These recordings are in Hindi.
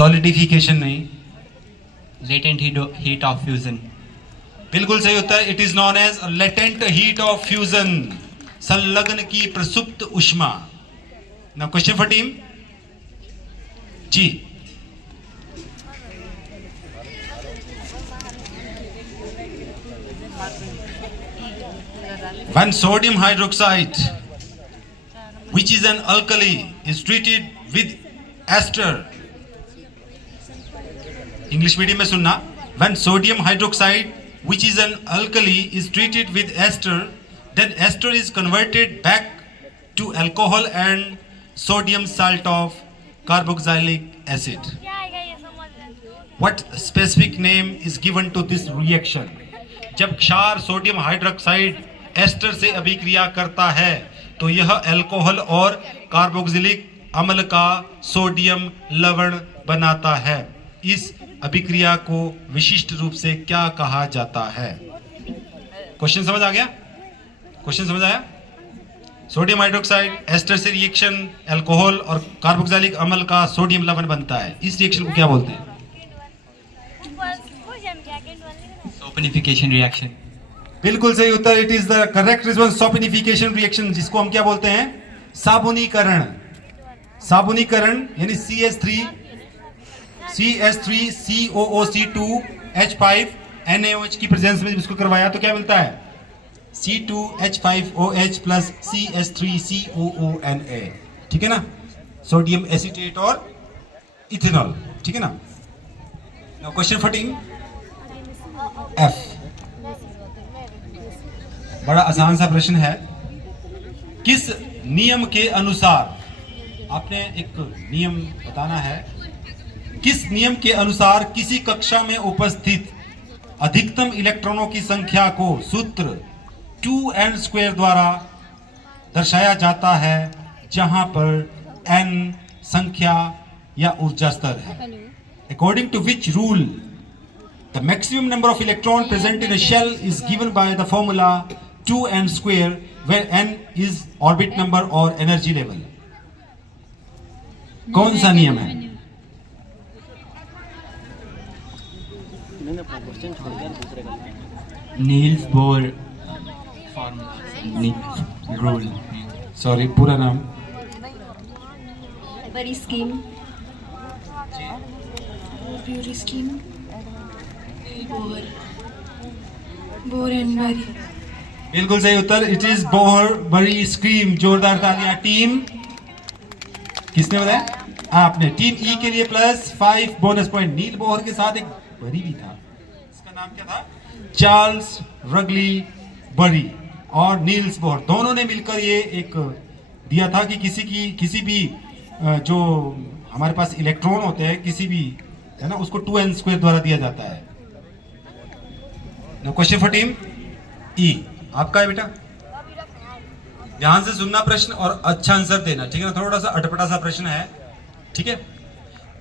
सॉलिडिफिकेशन नहीं, latent heat of fusion. बिल्कुल सही उत्तर, it is known as latent heat of fusion, संलग्न की प्रसुप्त उष्मा। Now question for team G. When sodium hydroxide, which is an alkali, is treated with ester, English medium में सुनना, when sodium hydroxide, which is an alkali, is treated with ester, then ester is converted back to alcohol and sodium salt of carboxylic acid. What specific name is given to this reaction? जब क्षार सोडियम हाइड्रोक्साइड एस्टर से अभिक्रिया करता है तो यह अल्कोहल और कार्बोक्सिलिक अम्ल का सोडियम लवण बनाता है। इस अभिक्रिया को विशिष्ट रूप से क्या कहा जाता है? क्वेश्चन समझ आ गया? क्वेश्चन समझ आया? सोडियम हाइड्रोक्साइड एस्टर से रिएक्शन अल्कोहल और कार्बोक्सिलिक अम्ल का सोडियम लवण बनता है, इस रिएक्शन को क्या बोलते हैं? Saponification reaction. बिल्कुल सही उत्तर, it is the correct response, saponification reaction, जिसको हम क्या बोलते हैं? साबुनीकरण। साबुनीकरण यानी CH3COOC2 H5 NaOH की प्रेजेंस में इसको करवाया तो क्या मिलता है? C2H5OH प्लस CH3COONA, ठीक है ना? सोडियम एसीटेट और इथेनॉल, ठीक है ना? Now question for team F। बड़ा आसान सा प्रश्न है, किस नियम के अनुसार, आपने एक नियम बताना है, किस नियम के अनुसार किसी कक्षा में उपस्थित अधिकतम इलेक्ट्रॉनों की संख्या को सूत्र 2n² द्वारा दर्शाया जाता है, जहां पर n संख्या या ऊर्जा स्तर है? According to which rule the maximum number of electron present in a shell is given by the formula 2n², where n is orbit number or energy level? कौन सा नियम है? Niels Bohr formula. Rule. Sorry, पूरा नाम? बरी scheme, bury scheme, bore and बरी। बिल्कुल सही उत्तर, इट इज बोहर बरी स्कीम। जोरदार तालियां टीम, किसने बताया? आपने। टीम ई के लिए +5 बोनस पॉइंट। नील बोहर के साथ एक बरी भी था, इसका नाम क्या था? चार्ल्स रगली बरी और नील्स बोहर, दोनों ने मिलकर ये एक दिया था कि किसी भी जो हमारे पास इलेक्ट्रॉन होते हैं किसी भी, है ना, उसको 2n² द्वारा दिया जाता है। क्वेश्चन फॉर टीम ई, आपका है बेटा, ध्यान से सुनना प्रश्न और अच्छा आंसर देना, ठीक है ना? थोड़ा सा अटपटा सा प्रश्न है, ठीक है?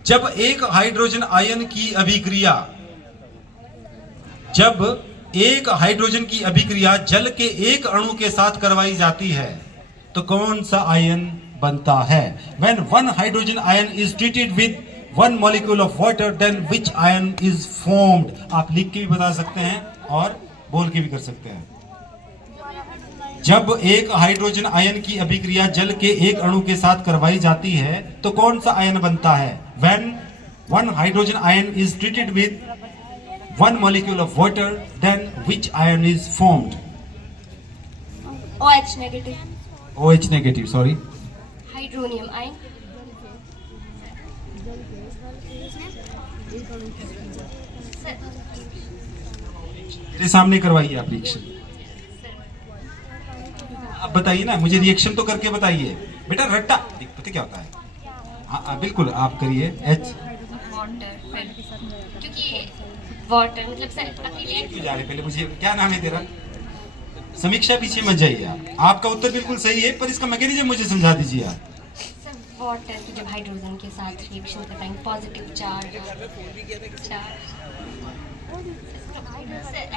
जब एक हाइड्रोजन आयन की अभिक्रिया, जब एक हाइड्रोजन की अभिक्रिया जल के एक अणु के साथ करवाई जाती है तो कौन सा आयन बनता है? When one hydrogen ion is treated with one molecule of water, then which ion is formed? आप लिख के भी बता सकते हैं और बोल के भी कर सकते हैं। जब एक हाइड्रोजन आयन की अभिक्रिया जल के एक अणु के साथ करवाई जाती है तो कौन सा आयन बनता है? When one hydrogen ion is treated with one molecule of water, then which ion is formed? OH negative, OH negative, sorry. Hydronium ion, मेरे सामने करवाइए आप रिएक्शन। आप बताइए ना, मुझे रिएक्शन तो करके बताइए बेटा। रट्टा पता क्या होता है? हाँ बिल्कुल, आप करिए। H वाटर, क्योंकि वाटर मतलब सर अकेले जा रहे, पहले मुझे क्या नाम है तेरा? समीक्षा, पीछे मत जाइए आप। आपका उत्तर बिल्कुल सही है, पर इसका मैकेनिज्म मुझे समझा दीजिए आप। वाटर की जब हाइड्रोजन के साथ रिएक्शन कराएंगे, पॉजिटिव चार्ज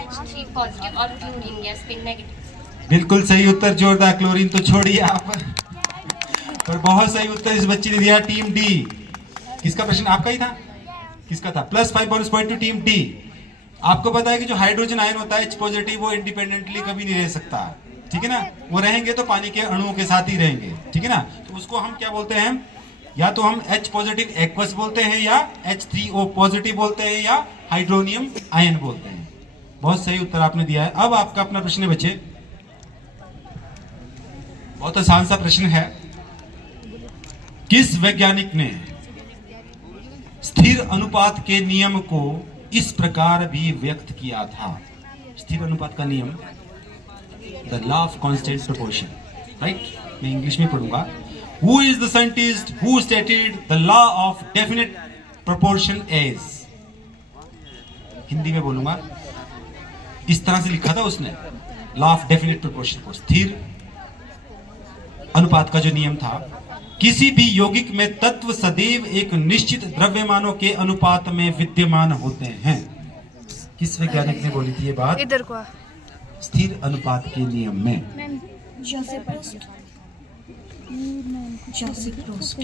H3 पॉजिटिव और क्लोरीन गैस पे नेगेटिव। बिल्कुल सही उत्तर, जोरदार। क्लोरीन तो छोड़िए आप, पर बहुत सही उत्तर इस बच्ची ने दिया। टीम डी, किसका प्रश्न? आपका ही था। किसका था? +5 bonus point to team D. आपको पता है कि जो हाइड्रोजन आयन होता है H पॉजिटिव, वो इंडिपेंडेंटली कभी नहीं रह सकता, ठीक है ना। वो रहेंगे तो पानी के अणुओं के साथ ही रहेंगे, ठीक है ना। तो उसको हम क्या बोलते हैं? या तो हम H पॉजिटिव एक्वस बोलते हैं, या H3O पॉजिटिव बोलते हैं, या हाइड्रोनियम आयन बोलते हैं। बहुत सही उत्तर आपने दिया है। अब आपका अपना प्रश्न बचे, बहुत आसान सा प्रश्न है। किस वैज्ञानिक ने स्थिर अनुपात के नियम को इस प्रकार भी व्यक्त किया था? स्थिर अनुपात का नियम, the law of constant proportion, right. मैं इंग्लिश में पढ़ूंगा। Who is the scientist who stated the law of definite proportion as? Hindi में बोलूंगा, इस तरह से लिखा था उसने, लॉ ऑफ डेफिनेट प्रोपोर्शन को, स्थिर अनुपात का जो नियम था। किसी भी यौगिक में तत्व सदैव एक निश्चित द्रव्यमानों के अनुपात में विद्यमान होते हैं। किस वैज्ञानिक ने बोली थी ये बात? इधर को स्थिर अनुपात के नियम में। जोसेफ प्रोस्ट। जोसेफ प्रोस्ट।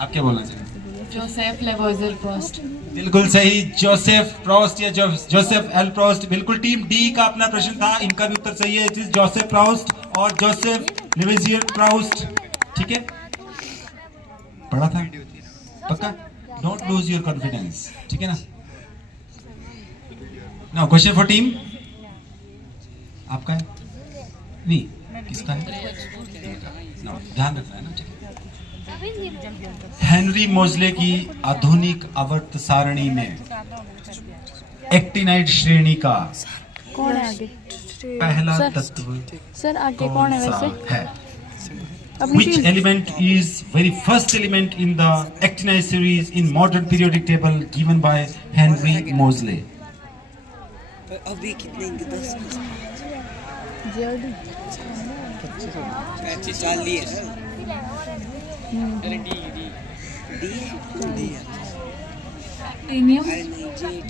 आप क्या बोलना चाहेंगे? जोसेफ लेवोइजर प्रोस्ट। बिल्कुल सही, जोसेफ प्रोस्ट या जोसेफ एल प्रोस्ट। बिल्कुल, टीम डी का अपना प्रश्न था, इनका भी उत्तर सही है। इट इज जोसेफ प्रोस्ट और जोसेफ लेवेजियर प्रोस्ट, ठीक है। पढ़ा था पक्का? डोंट लूज योर कॉन्फिडेंस, ठीक है ना। नाउ क्वेश्चन फॉर टीम, आपका है? नहीं, किसका है? नाउ ध्यान रखना है ना, ठीक है। हेनरी मोजले की आधुनिक आवर्त सारणी में एक्टिनाइड श्रेणी का कौन है आगे? पहला तत्व सर आगे कौन है वैसे? है? Which element is very first element in the actinide series in modern periodic table given by Henry Moseley? अभी कितने इनके 10 40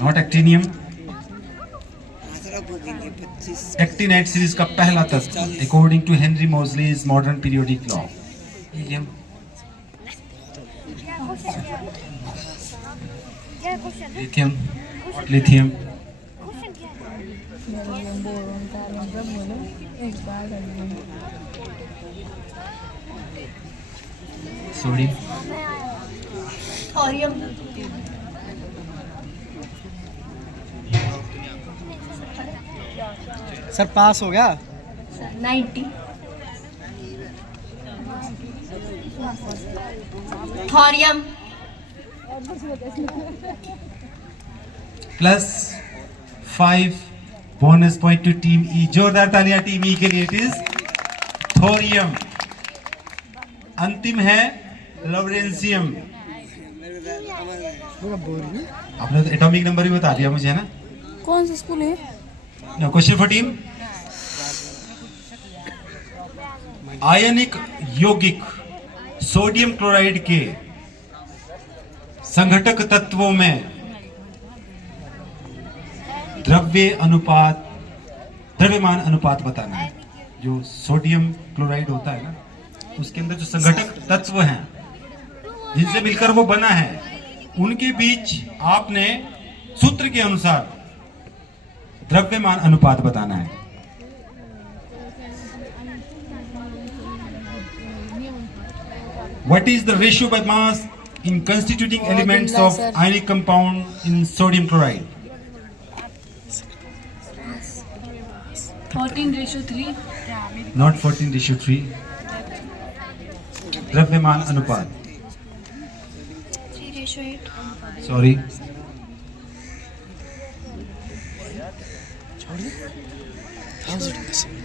Not actinium. Actinide series का पहला तत्व according to Henry Moseley's modern periodic law. Helium. Lithium. Lithium. Sodium. Thorium. Sir pass हो गया। 90। Thorium. +5 bonus point to team E. जोरदार तालियां टीम ई के लिए। It is thorium. अंतिम है लॉरेंशियम। आपने तो एटॉमिक नंबर भी बता दिया मुझे, है ना। कौन सा स्कूल है? Now question for team. आयनिक यौगिक सोडियम क्लोराइड के संघटक तत्वों में द्रव्यमान अनुपात बताना है। जो सोडियम क्लोराइड होता है ना, उसके अंदर जो संघटक तत्व हैं जिनसे मिलकर वो बना है, उनके बीच आपने सूत्र के अनुसार द्रव्यमान अनुपात बताना है। What is the ratio by mass in constituting elements of ionic compound in sodium chloride? 14:3. Not 14:3. द्रव्यमान अनुपात। 3:8. Sorry.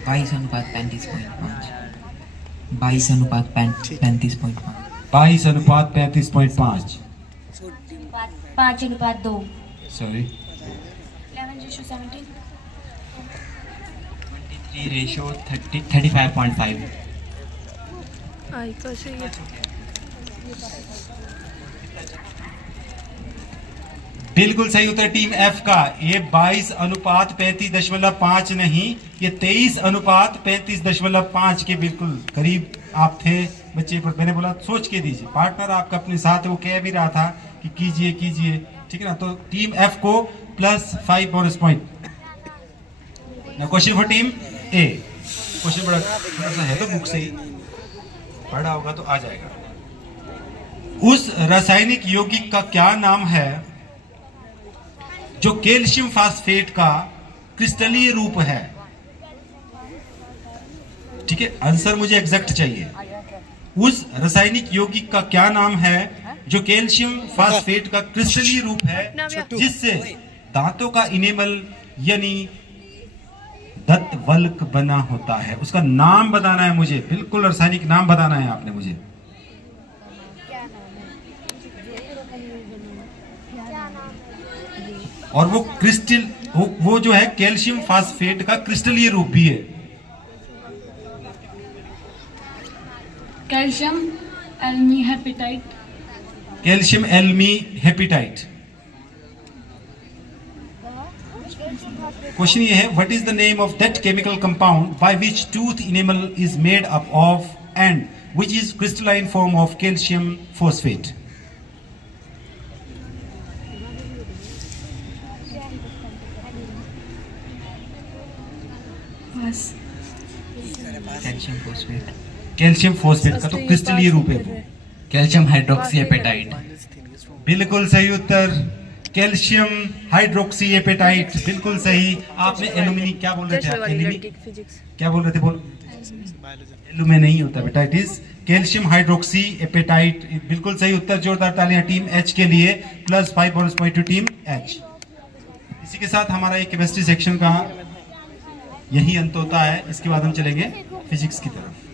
22 अनुपात 35.5। 22 अनुपात 35.5। 22 अनुपात 35.5। 5:2। Sorry. 11:17। 23:35.5। आई कैसे ये? बिल्कुल सही उत्तर टीम एफ का। ये 22 अनुपात 35.5 नहीं, ये 23 अनुपात 35.5 के बिल्कुल करीब आप थे बच्चे। पर मैंने बोला सोच के दीजिए, पार्टनर आपका अपने साथ है, वो कह भी रहा था कि कीजिए कीजिए, ठीक है ना। तो टीम एफ को +5 बोनस पॉइंट। ना question for team A. Question बड़ा थोड़ा सा है तो बुक से ही पढ़ा होगा तो आ जाएगा। उस रासायनिक यौगिक का क्या नाम है जो कैल्शियम फास्फेट का क्रिस्टलीय रूप है? ठीक है, आंसर मुझे एग्जैक्ट चाहिए। उस रासायनिक यौगिक का क्या नाम है जो कैल्शियम फास्फेट का क्रिस्टलीय रूप है, जिससे दांतों का इनेमल यानी दंतवल्क बना होता है? उसका नाम बताना है मुझे, बिल्कुल रासायनिक नाम बताना है आपने मुझे। और वो क्रिस्टल वो जो है कैल्शियम फास्फेट का क्रिस्टलीय रूप भी है। कैल्शियम एल्मी हेपेटाइट। कैल्शियम एल्मी हेपेटाइट। क्वेश्चन ये है, what is the name of that chemical compound by which tooth enamel is made up of and which is crystalline form of calcium phosphate? Calcium phosphate. Calcium phosphate का तो क्रिस्टलीय रूप है वो। Calcium hydroxyapatite. बिल्कुल सही उत्तर, कैल्शियम हाइड्रोक्सी एपेटाइट, बिल्कुल सही। आपने एल्यूमिनी क्या बोल रहे थे? आप एल्यूमिनी क्या बोल रहे थे? बोल, एल्यूमे नहीं होता बेटा, it is calcium hydroxyapatite. बिल्कुल सही उत्तर। जोरदार तालियां टीम एच के लिए। +5 bonus point to team H. इसी के साथ हमारा ये केमिस्ट्री सेक्शन का यही अंत होता है। इसके बाद हम चलेंगे फिजिक्स की तरफ।